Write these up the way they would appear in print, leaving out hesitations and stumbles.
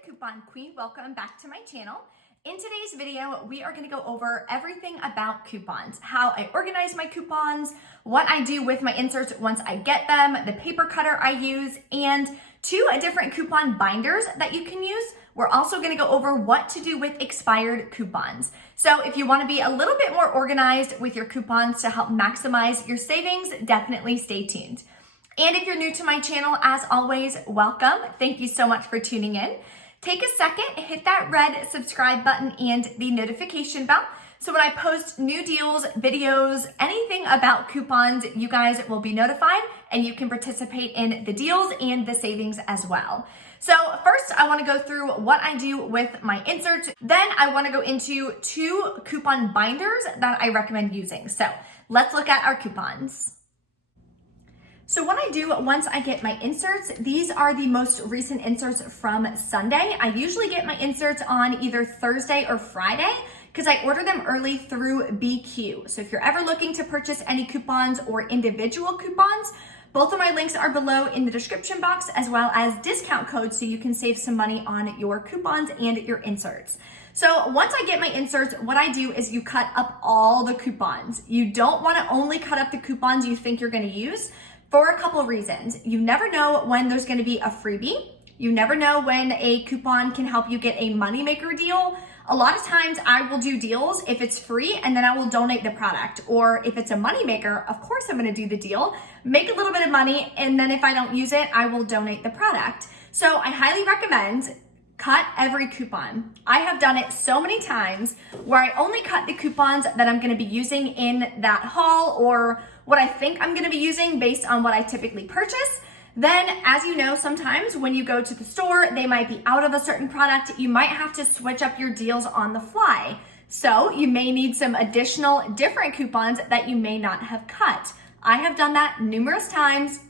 the Coupon Queen. Welcome back to my channel. In today's video, we are going to go over everything about coupons, how I organize my coupons, what I do with my inserts once I get them, the paper cutter I use, and 2 different coupon binders that you can use. We're also going to go over what to do with expired coupons. So if you want to be a little bit more organized with your coupons to help maximize your savings, definitely stay tuned. And if you're new to my channel, as always, welcome. Thank you so much for tuning in. Take a second, hit that red subscribe button and the notification bell. So when I post new deals, videos, anything about coupons, you guys will be notified and you can participate in the deals and the savings as well. So first, I want to go through what I do with my inserts. Then I want to go into 2 coupon binders that I recommend using. So let's look at our coupons. So what I do once I get my inserts, these are the most recent inserts from Sunday. I usually get my inserts on either Thursday or Friday because I order them early through BQ. So if you're ever looking to purchase any coupons or individual coupons, both of my links are below in the description box, as well as discount codes so you can save some money on your coupons and your inserts. So once I get my inserts, what I do is you cut up all the coupons. You don't want to only cut up the coupons you think you're going to use, for a couple reasons. You never know when there's going to be a freebie. You never know when a coupon can help you get a moneymaker deal. A lot of times I will do deals if it's free and then I will donate the product. Or if it's a moneymaker, of course I'm going to do the deal, make a little bit of money, and then if I don't use it, I will donate the product. So I highly recommend cut every coupon. I have done it so many times where I only cut the coupons that I'm going to be using in that haul or what I think I'm going to be using based on what I typically purchase. Then, as you know, sometimes when you go to the store, they might be out of a certain product. You might have to switch up your deals on the fly. So you may need some additional different coupons that you may not have cut. I have done that numerous times,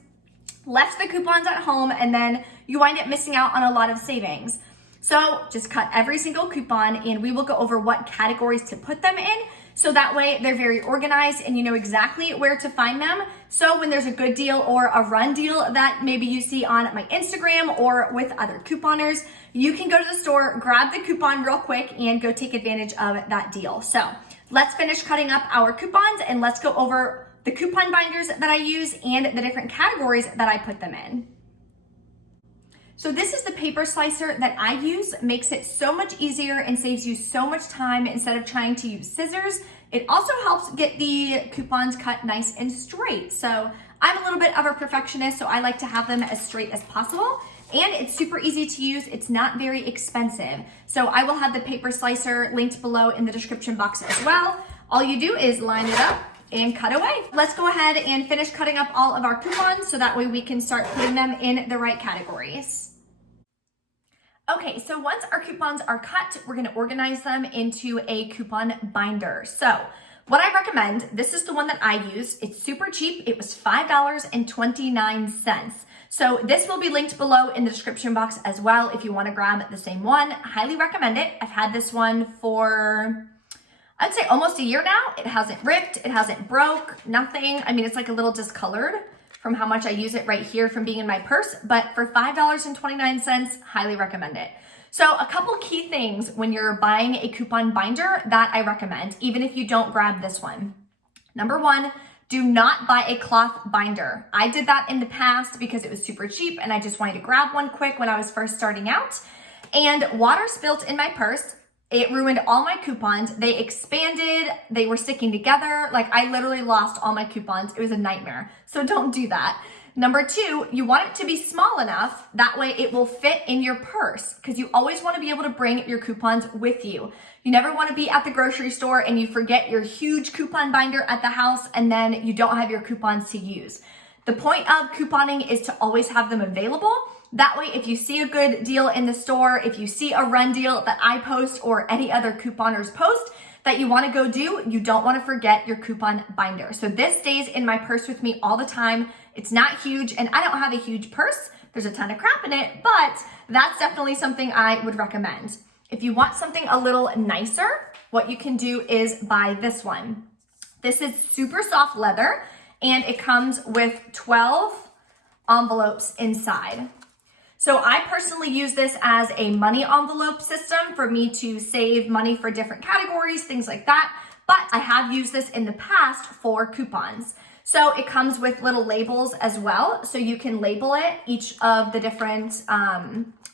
left the coupons at home, and then you wind up missing out on a lot of savings. So just cut every single coupon and we will go over what categories to put them in. So that way they're very organized and you know exactly where to find them. So when there's a good deal or a run deal that maybe you see on my Instagram or with other couponers, you can go to the store, grab the coupon real quick and go take advantage of that deal. So let's finish cutting up our coupons and let's go over the coupon binders that I use and the different categories that I put them in. So this is the paper slicer that I use. It makes it so much easier and saves you so much time instead of trying to use scissors. It also helps get the coupons cut nice and straight. So I'm a little bit of a perfectionist, so I like to have them as straight as possible. And it's super easy to use. It's not very expensive. So I will have the paper slicer linked below in the description box as well. All you do is line it up and cut away. Let's go ahead and finish cutting up all of our coupons so that way we can start putting them in the right categories. Okay, so once our coupons are cut, we're gonna organize them into a coupon binder. So what I recommend, this is the one that I use. It's super cheap. It was $5.29. So this will be linked below in the description box as well if you wanna grab the same one. Highly recommend it. I've had this one for, I'd say almost a year now. It hasn't ripped, it hasn't broke, nothing. I mean, it's like a little discolored from how much I use it right here from being in my purse, but for $5.29, highly recommend it. So a couple key things when you're buying a coupon binder that I recommend, even if you don't grab this one. Number 1, do not buy a cloth binder. I did that in the past because it was super cheap and I just wanted to grab one quick when I was first starting out. And water spilt in my purse. It ruined all my coupons. They expanded, they were sticking together. Like I literally lost all my coupons. It was a nightmare. So don't do that. Number 2, you want it to be small enough. That way it will fit in your purse because you always want to be able to bring your coupons with you. You never want to be at the grocery store and you forget your huge coupon binder at the house and then you don't have your coupons to use. The point of couponing is to always have them available. That way, if you see a good deal in the store, if you see a run deal that I post or any other couponers post that you want to go do, you don't want to forget your coupon binder. So this stays in my purse with me all the time. It's not huge and I don't have a huge purse. There's a ton of crap in it, but that's definitely something I would recommend. If you want something a little nicer, what you can do is buy this one. This is super soft leather and it comes with 12 envelopes inside. So I personally use this as a money envelope system for me to save money for different categories, things like that. But I have used this in the past for coupons. So it comes with little labels as well. So you can label it, each of the different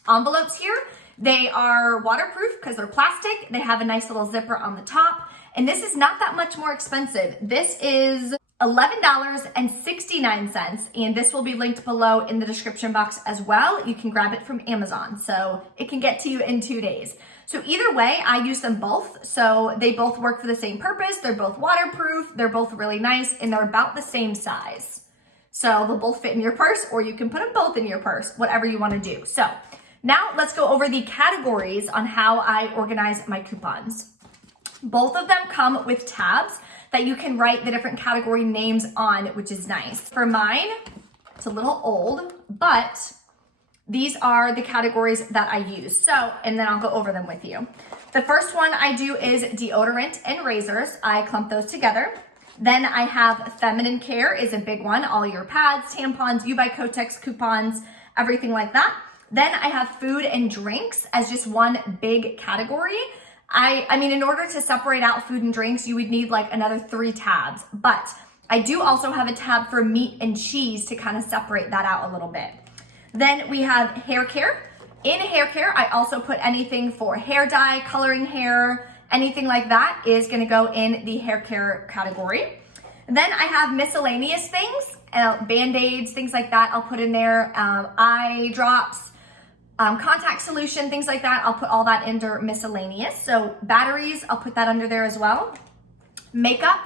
envelopes here. They are waterproof because they're plastic. They have a nice little zipper on the top. And this is not that much more expensive. This is $11.69, and this will be linked below in the description box as well. You can grab it from Amazon, so it can get to you in 2 days. So either way, I use them both. So they both work for the same purpose. They're both waterproof. They're both really nice, and they're about the same size. So they'll both fit in your purse, or you can put them both in your purse, whatever you want to do. So now let's go over the categories on how I organize my coupons. Both of them come with tabs that you can write the different category names on, which is nice. For mine, it's a little old, but these are the categories that I use. So, and then I'll go over them with you. The first one I do is deodorant and razors. I clump those together. Then I have feminine care is a big one. All your pads, tampons, You by Kotex coupons, everything like that. Then I have food and drinks as just one big category. I mean, in order to separate out food and drinks, you would need like another 3 tabs, but I do also have a tab for meat and cheese to kind of separate that out a little bit. Then we have hair care. In hair care, I also put anything for hair dye, coloring hair, anything like that is gonna go in the hair care category. Then I have miscellaneous things, Band-Aids, things like that I'll put in there, eye drops, contact solution, things like that. I'll put all that under miscellaneous. So batteries, I'll put that under there as well. Makeup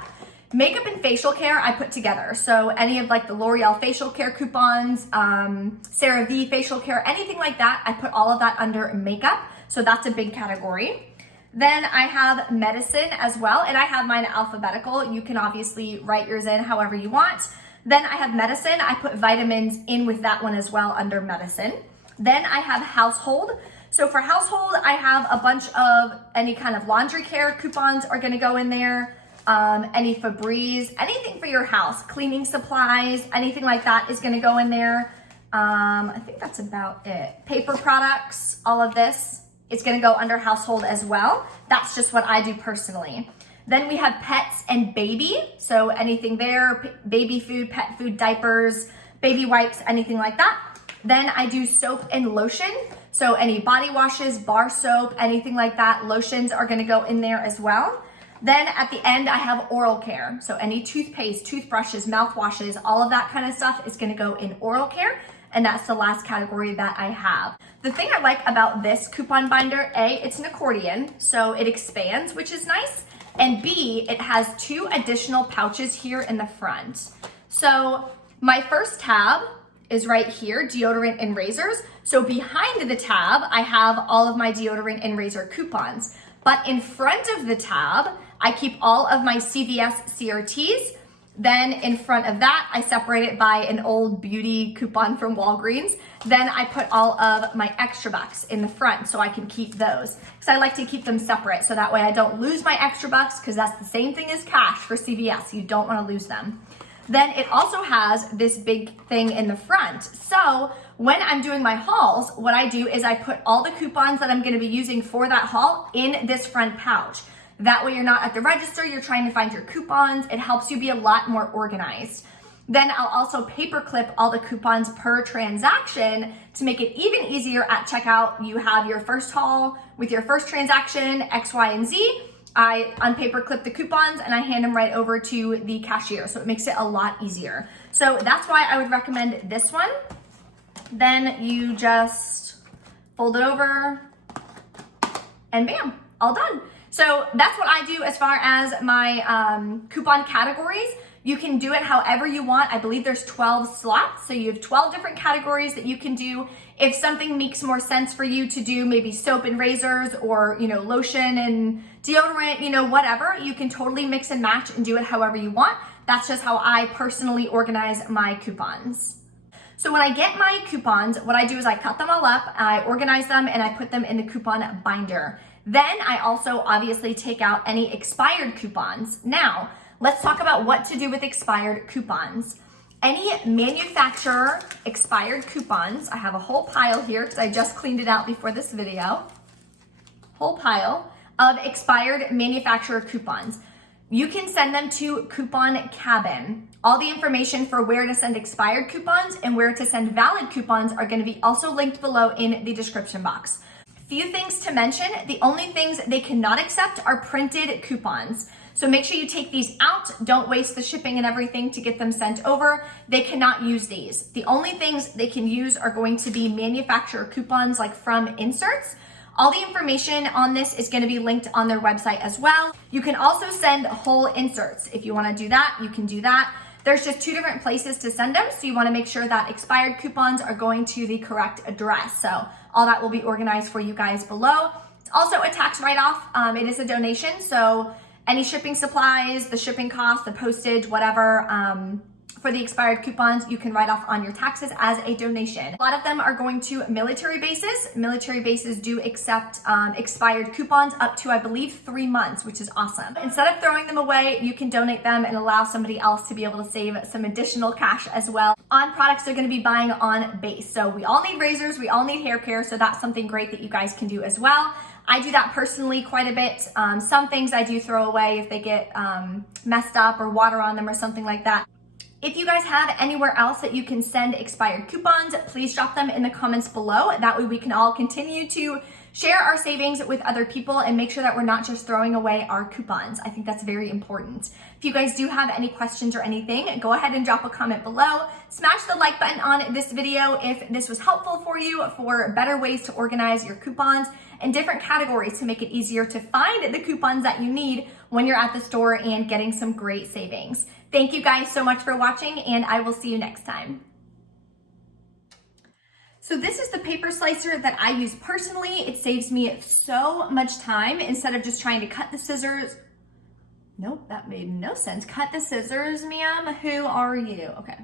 and facial care I put together. So any of like the L'Oreal facial care coupons, CeraVe facial care, anything like that, I put all of that under makeup. So that's a big category. Then I have medicine as well, and I have mine alphabetical. You can obviously write yours in however you want. Then I have medicine. I put vitamins in with that one as well under medicine. Then I have household. So for household, I have a bunch of any kind of laundry care coupons are gonna go in there. Any Febreze, anything for your house, cleaning supplies, anything like that is gonna go in there. I think that's about it. Paper products, all of this, it's gonna go under household as well. That's just what I do personally. Then we have pets and baby. So anything there, baby food, pet food, diapers, baby wipes, anything like that. Then I do soap and lotion. So any body washes, bar soap, anything like that, lotions are gonna go in there as well. Then at the end, I have oral care. So any toothpaste, toothbrushes, mouthwashes, all of that kind of stuff is gonna go in oral care. And that's the last category that I have. The thing I like about this coupon binder, A, it's an accordion, so it expands, which is nice. And B, it has 2 additional pouches here in the front. So my first tab is right here, deodorant and razors. So behind the tab, I have all of my deodorant and razor coupons. But in front of the tab, I keep all of my CVS CRTs. Then in front of that, I separate it by an old beauty coupon from Walgreens. Then I put all of my extra bucks in the front so I can keep those. Because I like to keep them separate so that way I don't lose my extra bucks, because that's the same thing as cash for CVS. You don't want to lose them. Then it also has this big thing in the front. So when I'm doing my hauls, what I do is I put all the coupons that I'm gonna be using for that haul in this front pouch. That way you're not at the register, you're trying to find your coupons. It helps you be a lot more organized. Then I'll also paperclip all the coupons per transaction to make it even easier at checkout. You have your first haul with your first transaction, X, Y, and Z. I unpaperclip the coupons and I hand them right over to the cashier. So it makes it a lot easier. So that's why I would recommend this one. Then you just fold it over and bam, all done. So that's what I do as far as my coupon categories. You can do it however you want. I believe there's 12 slots. So you have 12 different categories that you can do. If something makes more sense for you to do, maybe soap and razors or, lotion and deodorant, whatever, you can totally mix and match and do it however you want. That's just how I personally organize my coupons. So when I get my coupons, what I do is I cut them all up, I organize them, and I put them in the coupon binder. Then I also obviously take out any expired coupons. Now, let's talk about what to do with expired coupons. any manufacturer expired coupons. I have a whole pile here because I just cleaned it out before this video. Whole pile of expired manufacturer coupons. You can send them to Coupon Cabin. All the information for where to send expired coupons and where to send valid coupons are going to be also linked below in the description box. Few things to mention. The only things they cannot accept are printed coupons. So make sure you take these out. Don't waste the shipping and everything to get them sent over. They cannot use these. The only things they can use are going to be manufacturer coupons like from inserts. All the information on this is going to be linked on their website as well. You can also send whole inserts. If you want to do that, you can do that. There's just 2 different places to send them, so you want to make sure that expired coupons are going to the correct address. So all that will be organized for you guys below. It's also a tax write-off. It is a donation, so any shipping supplies, the shipping costs, the postage, whatever, for the expired coupons, you can write off on your taxes as a donation. A lot of them are going to military bases. Military bases do accept expired coupons up to, I believe, 3 months, which is awesome. Instead of throwing them away, you can donate them and allow somebody else to be able to save some additional cash as well on products they're gonna be buying on base. So we all need razors, we all need hair care, so that's something great that you guys can do as well. I do that personally quite a bit. Some things I do throw away if they get messed up or water on them or something like that. If you guys have anywhere else that you can send expired coupons, please drop them in the comments below. That way we can all continue to share our savings with other people and make sure that we're not just throwing away our coupons. I think that's very important. If you guys do have any questions or anything, go ahead and drop a comment below. Smash the like button on this video if this was helpful for you for better ways to organize your coupons and different categories to make it easier to find the coupons that you need when you're at the store and getting some great savings. Thank you guys so much for watching, and I will see you next time. So this is the paper slicer that I use personally. It saves me so much time instead of just trying to cut the scissors. Nope, that made no sense. Cut the scissors, ma'am. Who are you? Okay.